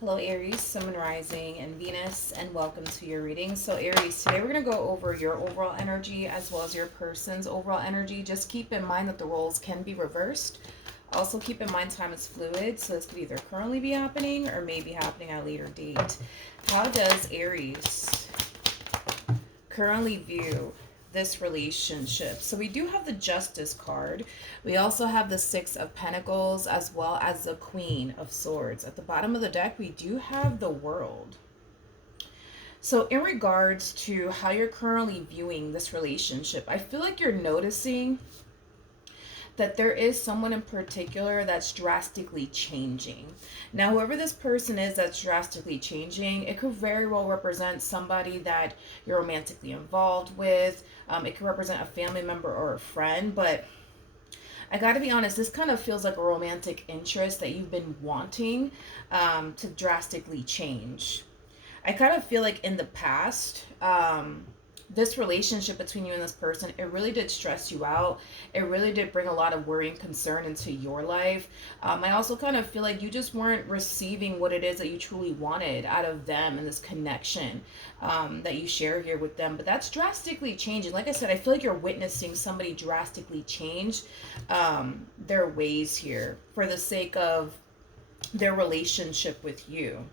Hello Aries, Sun, Moon, Rising, and Venus, and welcome to your reading. So Aries, today we're going to go over your overall energy as well as your person's overall energy. Just keep in mind that the roles can be reversed. Also keep in mind time is fluid, so this could either currently be happening or may be happening at a later date. How does Aries currently view this relationship? So we do have the Justice card. We also have the Six of Pentacles as well as the Queen of Swords. At the bottom of the deck, we do have the World. So in regards to how you're currently viewing this relationship, I feel like you're noticing that there is someone in particular that's drastically changing. Now, whoever this person is that's drastically changing, it could very well represent somebody that you're romantically involved with. It could represent a family member or a friend, but I gotta be honest, this kind of feels like a romantic interest that you've been wanting to drastically change. I kind of feel like in the past, this relationship between you and this person, it really did stress you out. It really did bring a lot of worry and concern into your life. I also kind of feel like you just weren't receiving what it is that you truly wanted out of them and this connection that you share here with them. But that's drastically changing. Like I said, I feel like you're witnessing somebody drastically change their ways here for the sake of their relationship with you.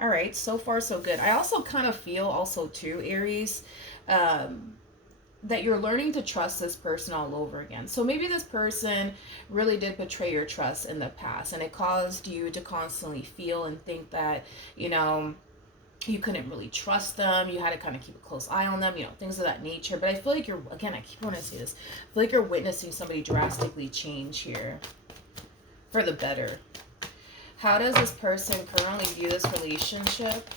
All right, so far so good. I also kind of feel also too, Aries, that you're learning to trust this person all over again. So maybe this person really did betray your trust in the past, and it caused you to constantly feel and think that, you couldn't really trust them. You had to kind of keep a close eye on them, things of that nature. But I feel like you're, again, I keep wanting to say this, I feel like you're witnessing somebody drastically change here for the better. How does this person currently view this relationship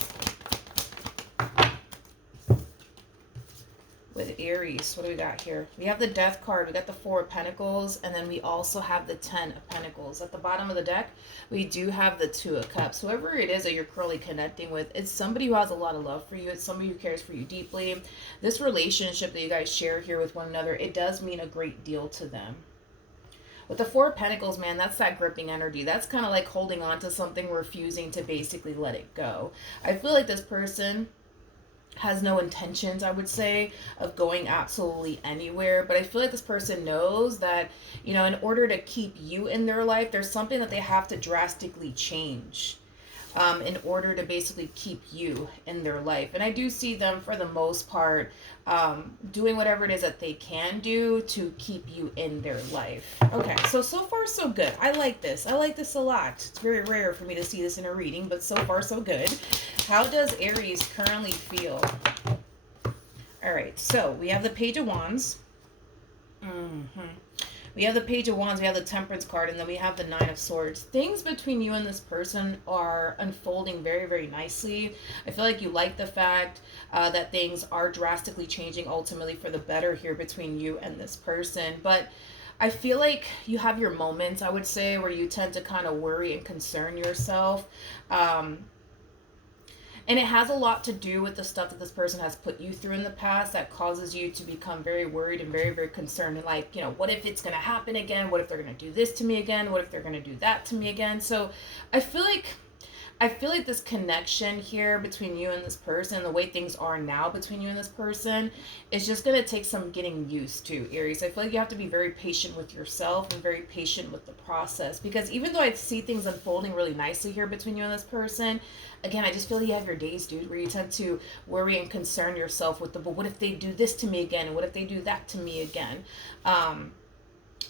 with Aries? What do we got here? We have the Death card, we got the Four of Pentacles, and then we also have the Ten of Pentacles. At the bottom of the deck, we do have the Two of Cups. Whoever it is that you're currently connecting with, it's somebody who has a lot of love for you. It's somebody who cares for you deeply. This relationship that you guys share here with one another, it does mean a great deal to them. With the Four of Pentacles, man, that's that gripping energy. That's kind of like holding on to something, refusing to basically let it go. I feel like this person has no intentions, I would say, of going absolutely anywhere. But I feel like this person knows that, in order to keep you in their life, there's something that they have to drastically change. In order to basically keep you in their life. And I do see them, for the most part, doing whatever it is that they can do to keep you in their life. Okay, so far so good. I like this. I like this a lot. It's very rare for me to see this in a reading, but so far so good. How does Aries currently feel? All right, so we have the Page of Wands. We have the Page of Wands, we have the Temperance card, and then we have the Nine of Swords. Things between you and this person are unfolding very, very nicely. I feel like you like the fact that things are drastically changing ultimately for the better here between you and this person. But I feel like you have your moments, I would say, where you tend to kind of worry and concern yourself. And it has a lot to do with the stuff that this person has put you through in the past that causes you to become very worried and very, very concerned. And like, what if it's going to happen again? What if they're going to do this to me again? What if they're going to do that to me again? So I feel like this connection here between you and this person, the way things are now between you and this person, is just going to take some getting used to, Aries. I feel like you have to be very patient with yourself and very patient with the process, because even though I see things unfolding really nicely here between you and this person, again, I just feel like you have your days, dude, where you tend to worry and concern yourself with but what if they do this to me again? And what if they do that to me again?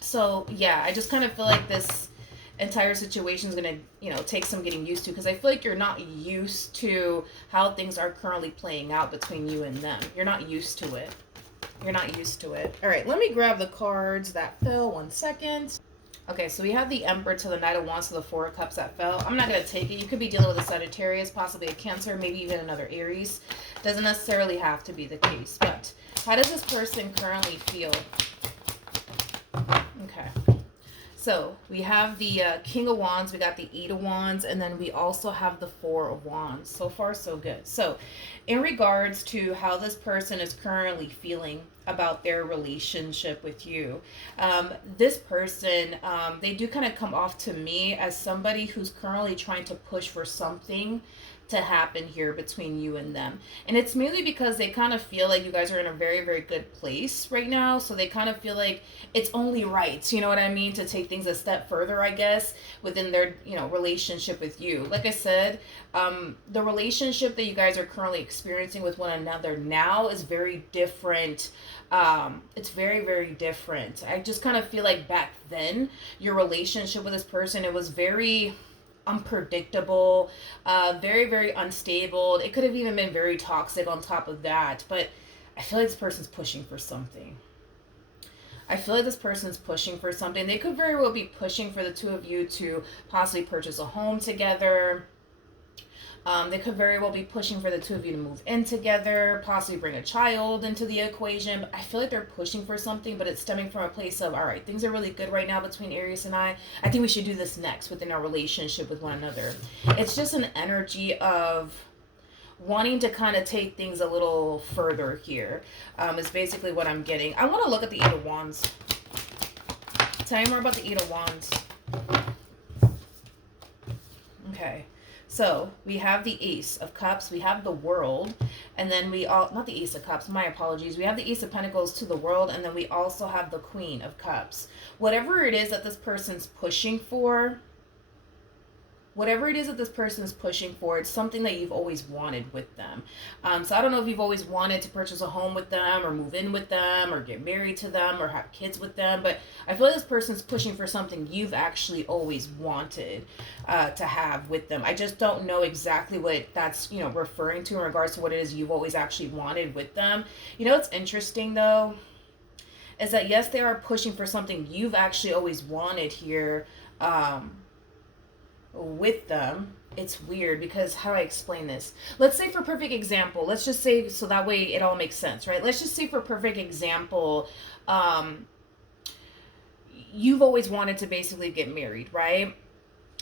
So yeah, I just kind of feel like this entire situation is going to take some getting used to, because I feel like you're not used to how things are currently playing out between you and them. You're not used to it. All right, let me grab the cards that fell. 1 second. Okay, so we have the Emperor to the Knight of Wands to the Four of Cups that fell. I'm not going to take it. You could be dealing with a Sagittarius, possibly a Cancer, maybe even another Aries. Doesn't necessarily have to be the case. But how does this person currently feel? Okay. So we have the King of Wands, we got the Eight of Wands, and then we also have the Four of Wands. So far, so good. So in regards to how this person is currently feeling, about their relationship with you. This person, they do kind of come off to me as somebody who's currently trying to push for something to happen here between you and them. And it's mainly because they kind of feel like you guys are in a very, very good place right now. So they kind of feel like it's only right, you know what I mean, to take things a step further, I guess, within their, relationship with you. Like I said, the relationship that you guys are currently experiencing with one another now is very different. It's very, very different. I just kind of feel like back then, your relationship with this person, it was very unpredictable, very, very unstable. It could have even been very toxic on top of that. But I feel like this person's pushing for something. I feel like this person's pushing for something. They could very well be pushing for the two of you to possibly purchase a home together. They could very well be pushing for the two of you to move in together, possibly bring a child into the equation. But I feel like they're pushing for something, but it's stemming from a place of, all right, things are really good right now between Aries and I. I think we should do this next within our relationship with one another. It's just an energy of wanting to kind of take things a little further here, is basically what I'm getting. I want to look at the Eight of Wands. Tell me more about the Eight of Wands. Okay. So we have the Ace of Cups, we have the World, and then not the Ace of Cups, my apologies. We have the Ace of Pentacles to the World, and then we also have the Queen of Cups. Whatever it is that this person's pushing for, it's something that you've always wanted with them. So I don't know if you've always wanted to purchase a home with them or move in with them or get married to them or have kids with them. But I feel like this person's pushing for something you've actually always wanted to have with them. I just don't know exactly what that's, referring to in regards to what it is you've always actually wanted with them. What's interesting though is that yes, they are pushing for something you've actually always wanted here. With them. It's weird because how do I explain this? Let's say for perfect example, let's just say, so that way it all makes sense, right? Let's just say for perfect example, you've always wanted to basically get married, right?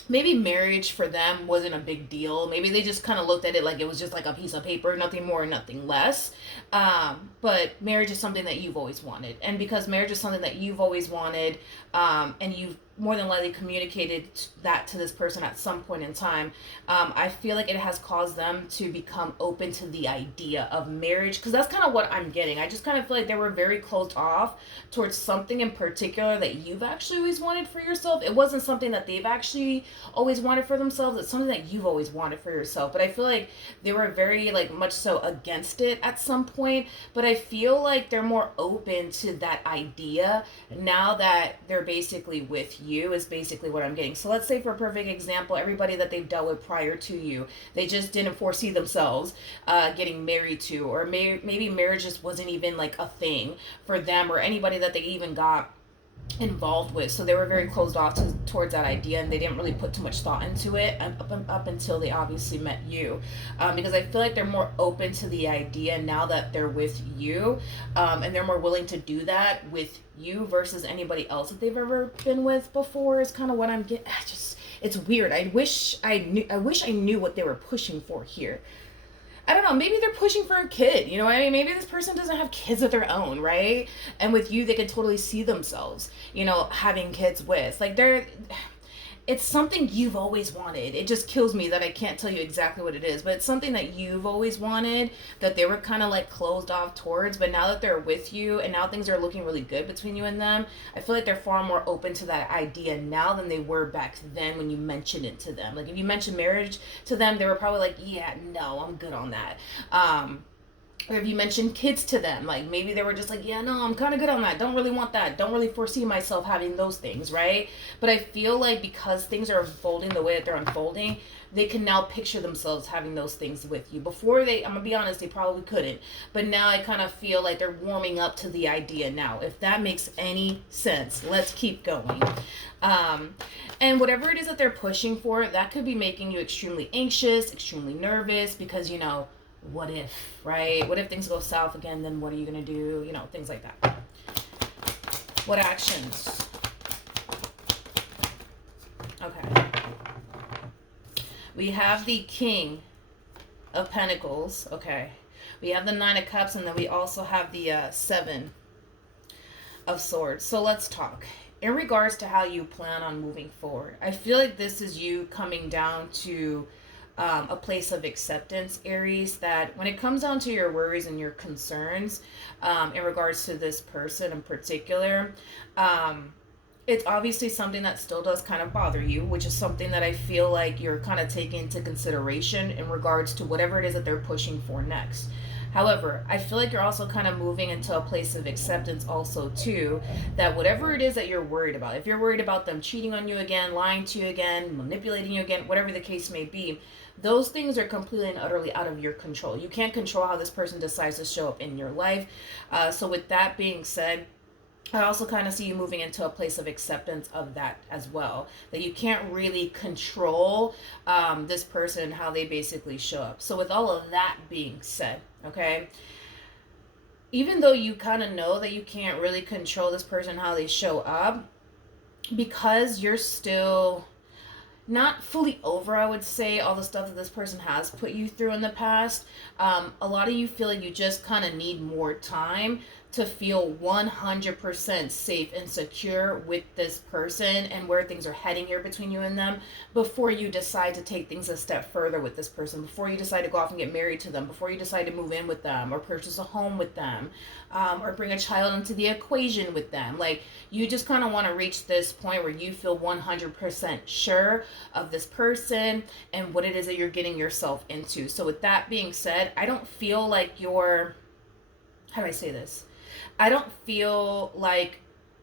Maybe marriage for them wasn't a big deal. Maybe they just kind of looked at it like it was just like a piece of paper, nothing more, nothing less. But marriage is something that you've always wanted. And because marriage is something that you've always wanted, and you've more than likely communicated that to this person at some point in time, I feel like it has caused them to become open to the idea of marriage, because that's kind of what I'm getting. I just kind of feel like they were very closed off towards something in particular that you've actually always wanted for yourself. It wasn't something that they've actually always wanted for themselves. It's something that you've always wanted for yourself. But I feel like they were very much so against it at some point, but I feel like they're more open to that idea now that they're basically with you, is basically what I'm getting. So let's say for a perfect example, everybody that they've dealt with prior to you, they just didn't foresee themselves getting married to, or maybe marriage just wasn't even a thing for them, or anybody that they even got involved with. So they were very closed off towards that idea, and they didn't really put too much thought into it up until they obviously met you, because I feel like they're more open to the idea now that they're with you, and they're more willing to do that with you versus anybody else that they've ever been with before, is kind of what I'm getting. It's weird. I wish I knew what they were pushing for here. I don't know, maybe they're pushing for a kid, you know what I mean? Maybe this person doesn't have kids of their own, right? And with you, they could totally see themselves, having kids with. It's something you've always wanted. It just kills me that I can't tell you exactly what it is, but it's something that you've always wanted, that they were kind of closed off towards. But now that they're with you and now things are looking really good between you and them, I feel like they're far more open to that idea now than they were back then when you mentioned it to them. If you mentioned marriage to them, they were probably like, yeah, no, I'm good on that. Or if you mentioned kids to them, maybe they were just yeah, no, I'm kind of good on that. Don't really want that. Don't really foresee myself having those things, right? But I feel like because things are unfolding the way that they're unfolding, they can now picture themselves having those things with you. Before I'm going to be honest, they probably couldn't. But now I kind of feel like they're warming up to the idea now. If that makes any sense, let's keep going. And whatever it is that they're pushing for, that could be making you extremely anxious, extremely nervous, because, what if, right? What if things go south again? Then what are you going to do? Things like that. What actions? Okay. We have the King of Pentacles. Okay. We have the Nine of Cups, and then we also have the 7 of Swords. So let's talk. In regards to how you plan on moving forward, I feel like this is you coming down to a place of acceptance, Aries, that when it comes down to your worries and your concerns in regards to this person in particular, um, it's obviously something that still does kind of bother you, which is something that I feel like you're kind of taking into consideration in regards to whatever it is that they're pushing for next. However, I feel like you're also kind of moving into a place of acceptance also too, that whatever it is that you're worried about, if you're worried about them cheating on you again, lying to you again, manipulating you again, whatever the case may be, those things are completely and utterly out of your control. You can't control how this person decides to show up in your life. So with that being said, I also kind of see you moving into a place of acceptance of that as well. That you can't really control this person, how they basically show up. So, with all of that being said, okay, even though you kind of know that you can't really control this person, how they show up, because you're still not fully over, I would say, all the stuff that this person has put you through in the past. A lot of you feel like you just kind of need more time to feel 100% safe and secure with this person and where things are heading here between you and them before you decide to take things a step further with this person, before you decide to go off and get married to them, before you decide to move in with them or purchase a home with them, or bring a child into the equation with them. Like, you just kind of want to reach this point where you feel 100% sure of this person and what it is that you're getting yourself into. So with that being said, I don't feel like you're, how do I say this? I don't feel like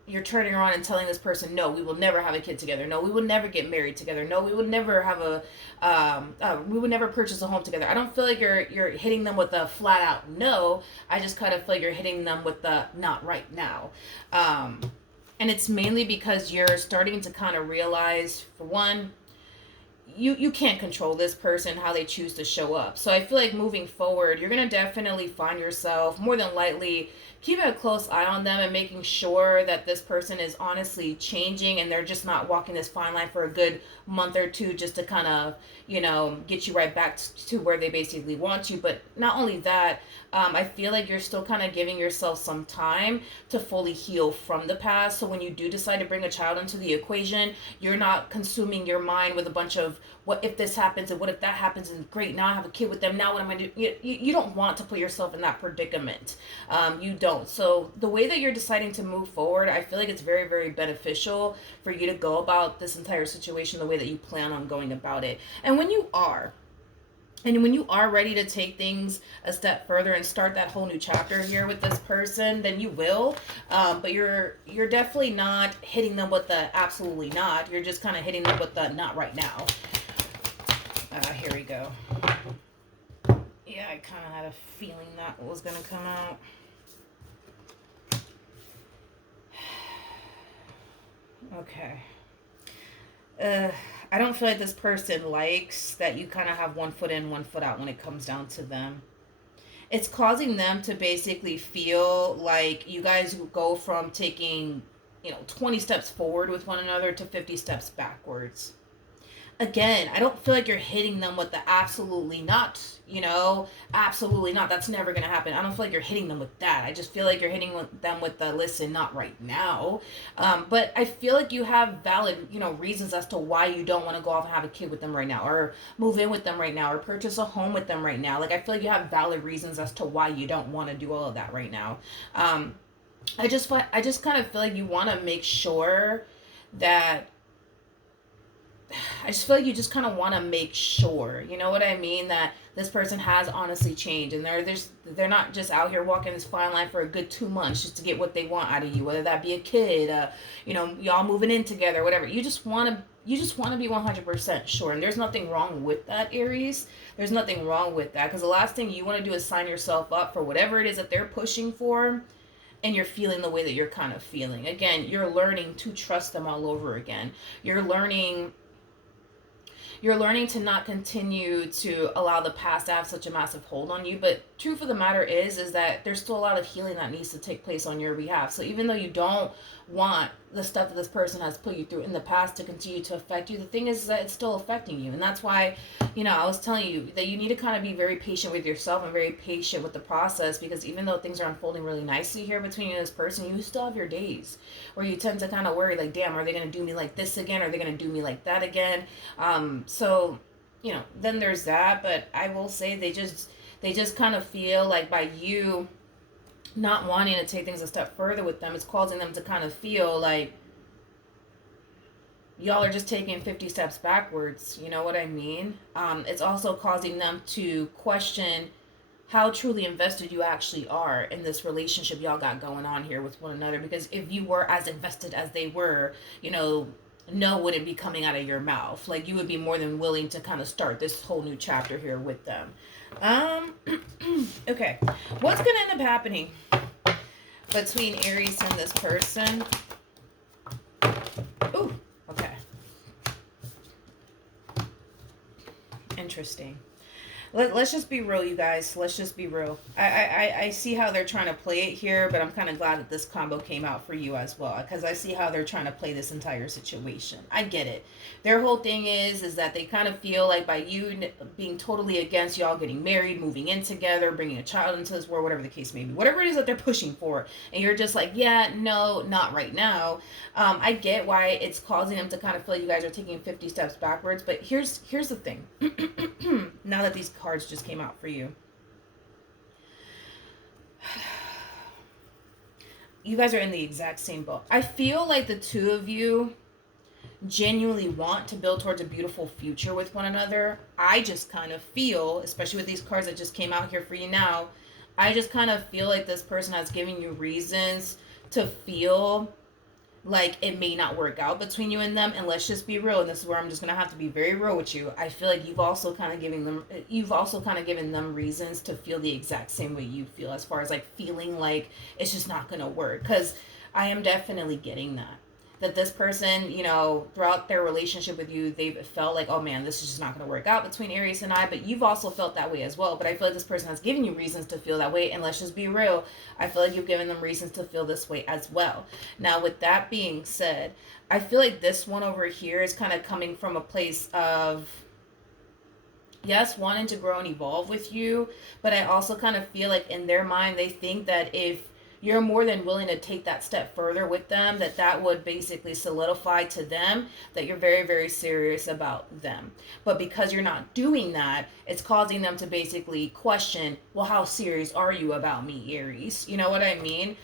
you're turning around and telling this person, no, we will never have a kid together. No, we will never get married together. No, we would never have we would never purchase a home together. I don't feel like you're hitting them with a flat out no. I just kind of feel like you're hitting them with the not right now. And it's mainly because you're starting to kind of realize, for one, you can't control this person, how they choose to show up. So I feel like moving forward, you're going to definitely find yourself more than likely keeping a close eye on them and making sure that this person is honestly changing and they're just not walking this fine line for a good month or two just to kind of, get you right back to where they basically want you. But not only that, I feel like you're still kind of giving yourself some time to fully heal from the past. So when you do decide to bring a child into the equation, you're not consuming your mind with a bunch of what if this happens and what if that happens and great, now I have a kid with them, now what am I doing? You don't want to put yourself in that predicament. You don't. So the way that you're deciding to move forward, I feel like it's very, very beneficial for you to go about this entire situation the way that you plan on going about it. And when you are ready to take things a step further and start that whole new chapter here with this person, then you will. But you're definitely not hitting them with the absolutely not. You're just kind of hitting them with the not right now. Here we go. Yeah, I kind of had a feeling that was going to come out. Okay. I don't feel like this person likes that you kind of have one foot in, one foot out when it comes down to them. It's causing them to basically feel like you guys go from taking, 20 steps forward with one another to 50 steps backwards. Again, I don't feel like you're hitting them with the absolutely not, absolutely not. That's never going to happen. I don't feel like you're hitting them with that. I just feel like you're hitting them with the listen, not right now. But I feel like you have valid, reasons as to why you don't want to go off and have a kid with them right now, or move in with them right now, or purchase a home with them right now. Like, I feel like you have valid reasons as to why you don't want to do all of that right now. I just kind of feel like you want to make sure that I just feel like you just kind of want to make sure, you know what I mean, that this person has honestly changed and they're not just out here walking this fine line for a good 2 months just to get what they want out of you, whether that be a kid, y'all moving in together, whatever. You just want to be 100% sure, and there's nothing wrong with that, Aries. There's nothing wrong with that, because the last thing you want to do is sign yourself up for whatever it is that they're pushing for, and you're feeling the way that you're kind of feeling. Again, you're learning to trust them all over again. You're learning to not continue to allow the past to have such a massive hold on you. But truth of the matter is that there's still a lot of healing that needs to take place on your behalf. So even though you don't want the stuff that this person has put you through in the past to continue to affect you. The thing is that it's still affecting you. And that's why, I was telling you that you need to kind of be very patient with yourself and very patient with the process, because even though things are unfolding really nicely here between you and this person, you still have your days where you tend to kind of worry, like, damn, are they going to do me like this again? Are they going to do me like that again? Then there's that. But I will say they just kind of feel like by you not wanting to take things a step further with them, it's causing them to kind of feel like y'all are just taking 50 steps backwards. You know what I mean? It's also causing them to question how truly invested you actually are in this relationship y'all got going on here with one another. Because if you were as invested as they were, no wouldn't be coming out of your mouth. Like, you would be more than willing to kind of start this whole new chapter here with them. Okay. What's going to end up happening between Aries and this person? Ooh, okay. Interesting. Let's just be real, you guys. Let's just be real. I see how they're trying to play it here, but I'm kind of glad that this combo came out for you as well, because I see how they're trying to play this entire situation. I get it. Their whole thing is that they kind of feel like by you being totally against y'all getting married, moving in together, bringing a child into this world, whatever the case may be, whatever it is that they're pushing for, and you're just like, yeah, no, not right now. I get why it's causing them to kind of feel you guys are taking 50 steps backwards, but here's the thing. Now that these cards just came out for you, you guys are in the exact same boat. I feel like the two of you genuinely want to build towards a beautiful future with one another. I just kind of feel, especially with these cards that just came out here for you now, I just kind of feel like this person has given you reasons to feel like it may not work out between you and them. And let's just be real, and this is where I'm just gonna have to be very real with you. I feel like you've also kind of given them reasons to feel the exact same way you feel, as far as like feeling like it's just not gonna work. Because I am definitely getting that this person, throughout their relationship with you, they've felt like, oh man, this is just not going to work out between Aries and I. But you've also felt that way as well. But I feel like this person has given you reasons to feel that way. And let's just be real, I feel like you've given them reasons to feel this way as well. Now, with that being said, I feel like this one over here is kind of coming from a place of, yes, wanting to grow and evolve with you. But I also kind of feel like in their mind, they think that if you're more than willing to take that step further with them, that would basically solidify to them that you're very, very serious about them. But because you're not doing that, it's causing them to basically question, well, how serious are you about me, Aries? You know what I mean?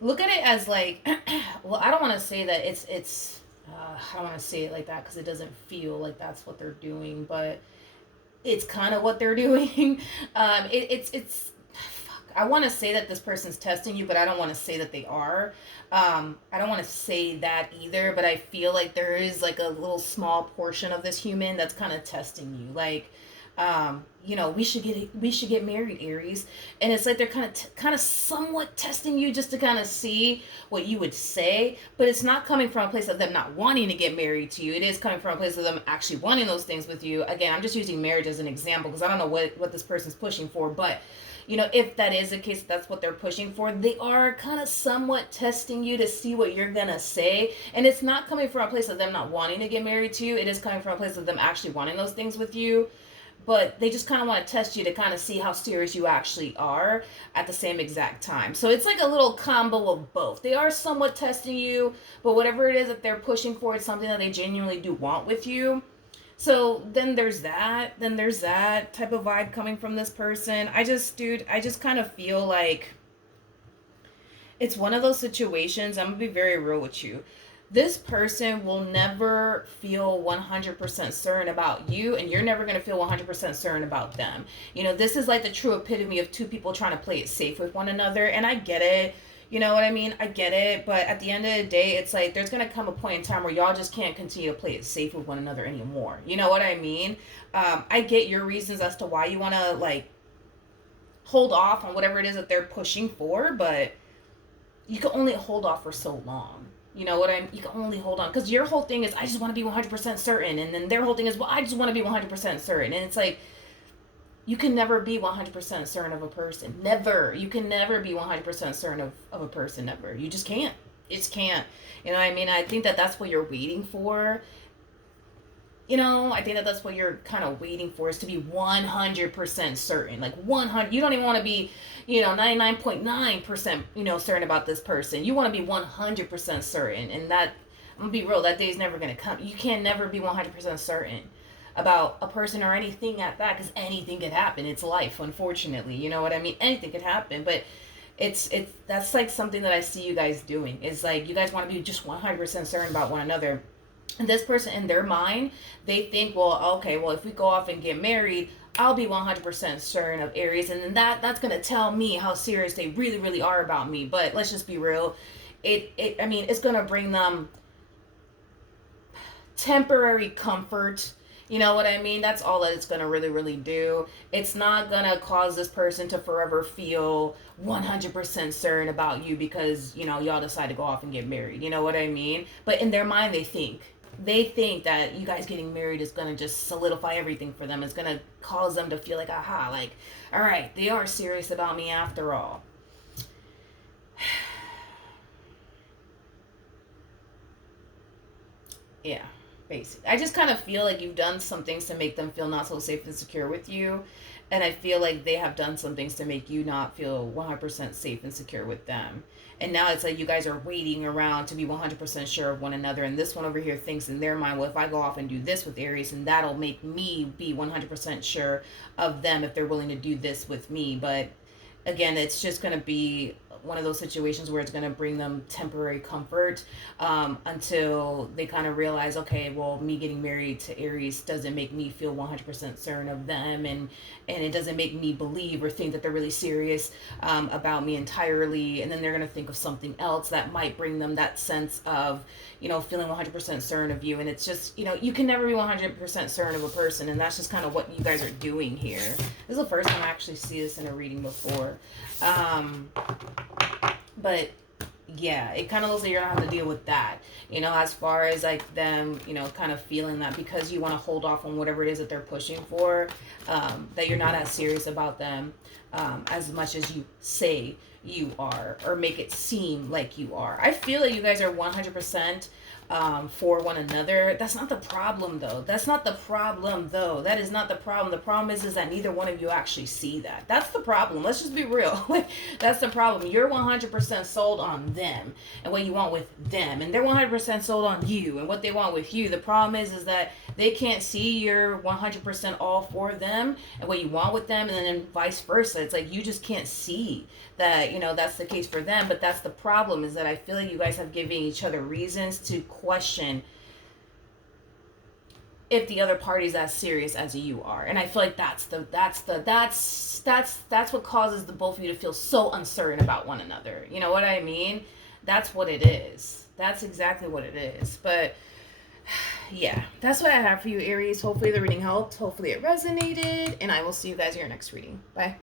Look at it as like, well, I don't want to say that it's I don't want to say it like that because it doesn't feel like that's what they're doing, but it's kind of what they're doing. It's fuck. I want to say that this person's testing you, but I don't want to say that they are. I don't want to say that either, but I feel like there is like a little small portion of this human that's kind of testing you. Like, we should get married, Aries, and it's like they're kind of somewhat testing you just to kind of see what you would say, but it's not coming from a place of them not wanting to get married to you. It is coming from a place of them actually wanting those things with you. Again, I'm just using marriage as an example because I don't know what this person's pushing for, but if that is the case, that's what they're pushing for. They are kind of somewhat testing you to see what you're gonna say, and it's not coming from a place of them not wanting to get married to you. It is coming from a place of them actually wanting those things with you. But they just kind of want to test you to kind of see how serious you actually are at the same exact time. So it's like a little combo of both. They are somewhat testing you, but whatever it is that they're pushing for, it's something that they genuinely do want with you. So then there's that. Then there's that type of vibe coming from this person. I just kind of feel like it's one of those situations. I'm going to be very real with you. This person will never feel 100% certain about you, and you're never going to feel 100% certain about them. This is like the true epitome of two people trying to play it safe with one another, and I get it. You know what I mean? I get it, but at the end of the day, it's like there's going to come a point in time where y'all just can't continue to play it safe with one another anymore. You know what I mean? I get your reasons as to why you want to, like, hold off on whatever it is that they're pushing for, but you can only hold off for so long. You know what you can only hold on. Because your whole thing is, I just want to be 100% certain. And then their whole thing is, well, I just want to be 100% certain. And it's like, you can never be 100% certain of a person. Never. You can never be 100% certain of a person. Never. You just can't. You just can't. You know what I mean? I think that that's what you're waiting for. I think that that's what you're kind of waiting for, is to be 100% certain. Like 100. You don't even want to be, 99.9%, certain about this person. You want to be 100% certain. And that, I'm going to be real, that day's never going to come. You can never be 100% certain about a person or anything at that, because anything could happen. It's life, unfortunately. You know what I mean? Anything could happen. But it's that's like something that I see you guys doing. Is like you guys want to be just 100% certain about one another. And this person, in their mind, they think, well, okay, well, if we go off and get married, I'll be 100% certain of Aries, and then that's going to tell me how serious they really, really are about me. But let's just be real. I mean, it's going to bring them temporary comfort. You know what I mean? That's all that it's going to really, really do. It's not going to cause this person to forever feel 100% certain about you because, y'all decide to go off and get married. You know what I mean? But in their mind, they think that you guys getting married is going to just solidify everything for them. It's going to cause them to feel like, aha, like, all right, they are serious about me after all. Yeah, basically. I just kind of feel like you've done some things to make them feel not so safe and secure with you. And I feel like they have done some things to make you not feel 100% safe and secure with them. And now it's like you guys are waiting around to be 100% sure of one another. And this one over here thinks in their mind, well, if I go off and do this with Aries, and that'll make me be 100% sure of them if they're willing to do this with me. But again, it's just going to be one of those situations where it's going to bring them temporary comfort, until they kind of realize, okay, well, me getting married to Aries doesn't make me feel 100% certain of them, and it doesn't make me believe or think that they're really serious, about me entirely. And then they're going to think of something else that might bring them that sense of, feeling 100% certain of you. And it's just, you can never be 100% certain of a person, and that's just kind of what you guys are doing here. This is the first time I actually see this in a reading before. But yeah, it kind of looks like you're gonna have to deal with that, as far as like them, kind of feeling that because you want to hold off on whatever it is that they're pushing for, that you're not as serious about them, as much as you say you are, or make it seem like you are. I feel that you guys are 100%, for one another. That's not the problem, though. That is not the problem. The problem is that neither one of you actually see that. That's the problem. Let's just be real. Like, that's the problem. You're 100% sold on them and what you want with them, and they're 100% sold on you and what they want with you. The problem is that they can't see you're 100% all for them and what you want with them, and then vice versa. It's like you just can't see that, that's the case for them. But that's the problem, is that I feel like you guys have given each other reasons to question if the other party's as serious as you are. And I feel like that's what causes the both of you to feel so uncertain about one another. You know what I mean? That's what it is. That's exactly what it is. But yeah, that's what I have for you, Aries. Hopefully the reading helped. Hopefully it resonated. And I will see you guys in your next reading. Bye.